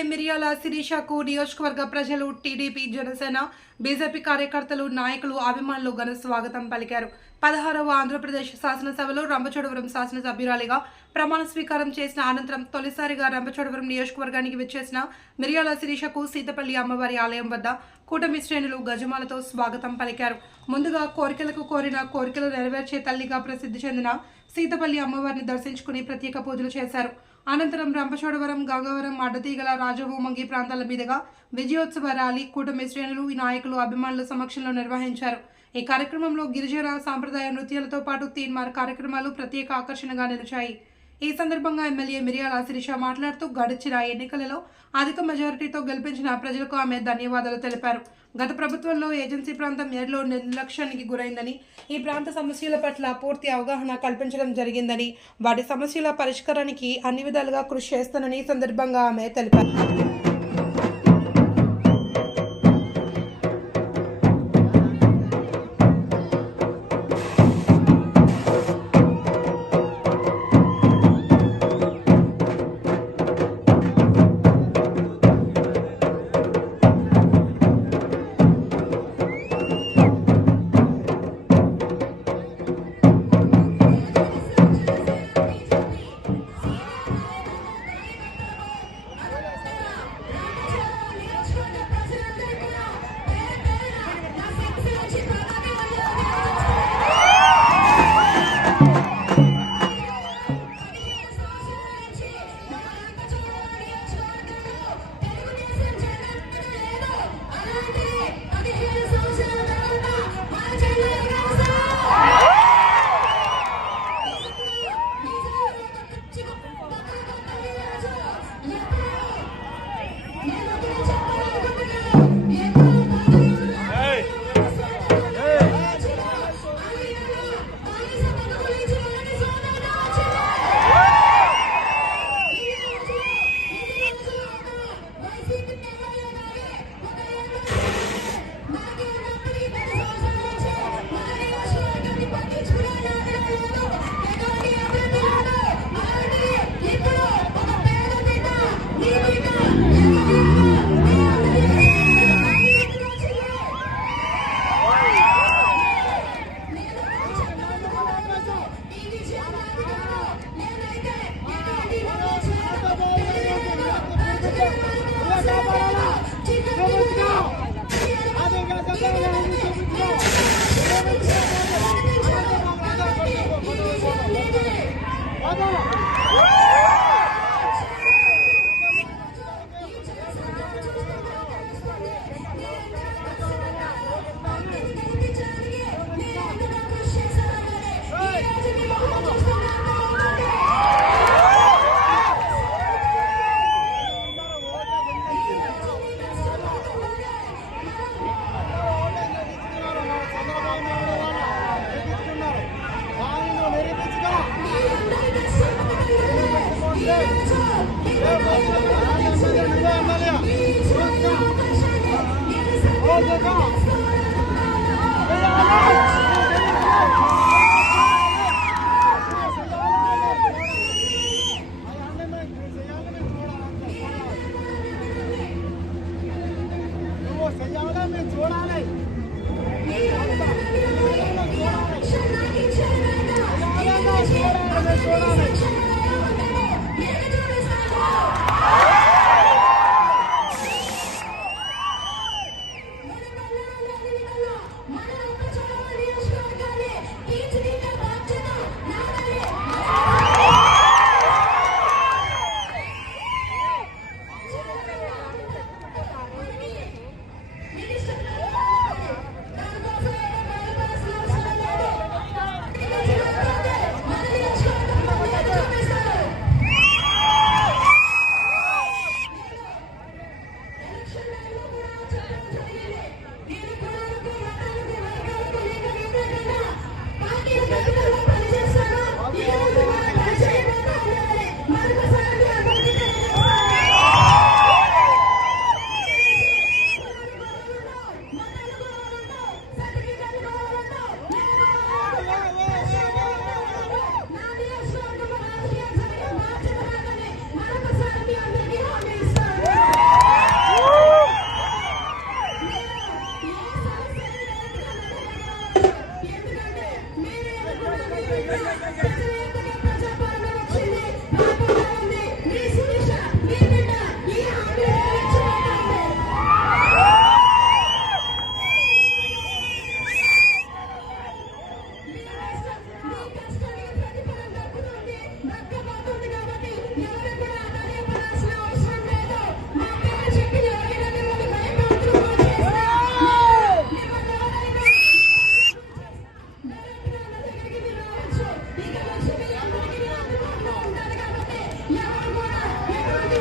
MLA మిర్యాల శిరీషకు నియోజకవర్గ ప్రజలు, TDP, Janasena, BJP కార్యకర్తలు, నాయకులు, అభిమానులు ఘన స్వాగతం పలికారు. 16వ ఆంధ్రప్రదేశ్ శాసనసభలో రంపచోడవరం శాసనసభ్యురాలిగా ప్రమాణ స్వీకారం చేసిన అనంతరం తొలిసారిగా రంపచోడవరం నియోజకవర్గానికి విచ్చేసిన మిర్యాల శిరీషకు సీతపల్లి అమ్మవారి ఆలయం వద్ద కూటమి శ్రేణులు గజమాలతో స్వాగతం పలికారు. ముందుగా కోరికలకు కోరిన కోరికలు నెరవేర్చే తల్లిగా ప్రసిద్ధి చెందిన సీతపల్లి అమ్మవారిని దర్శించుకుని ప్రత్యేక పూజలు చేశారు. అనంతరం రంపచోడవరం, గంగవరం, అడ్డతీగల, రాజభూమంగి ప్రాంతాల మీదుగా విజయోత్సవ ర్యాలీ కూటమి శ్రేణులు, నాయకులు, అభిమానుల సమక్షంలో నిర్వహించారు. ఈ కార్యక్రమంలో గిరిజన సాంప్రదాయ నృత్యాలతో పాటు తీన్మార్ కార్యక్రమాలు ప్రత్యేక ఆకర్షణగా నిలిచాయి. ఈ సందర్భంగా ఎమ్మెల్యే మిర్యాల శిరీష మాట్లాడుతూ గడిచిన ఎన్నికలలో అధిక మెజారిటీతో గెలిపించిన ప్రజలకు ఆమె ధన్యవాదాలు తెలిపారు. గత ప్రభుత్వంలో ఏజెన్సీ ప్రాంతం ఏర్లో నిర్లక్ష్యానికి గురైందని, ఈ ప్రాంత సమస్యల పట్ల పూర్తి అవగాహన కల్పించడం జరిగిందని, వాటి సమస్యల పరిష్కారానికి అన్ని విధాలుగా కృషి చేస్తానని ఈ సందర్భంగా ఆమె తెలిపారు. ఎవరు కూడా ఎటువంటి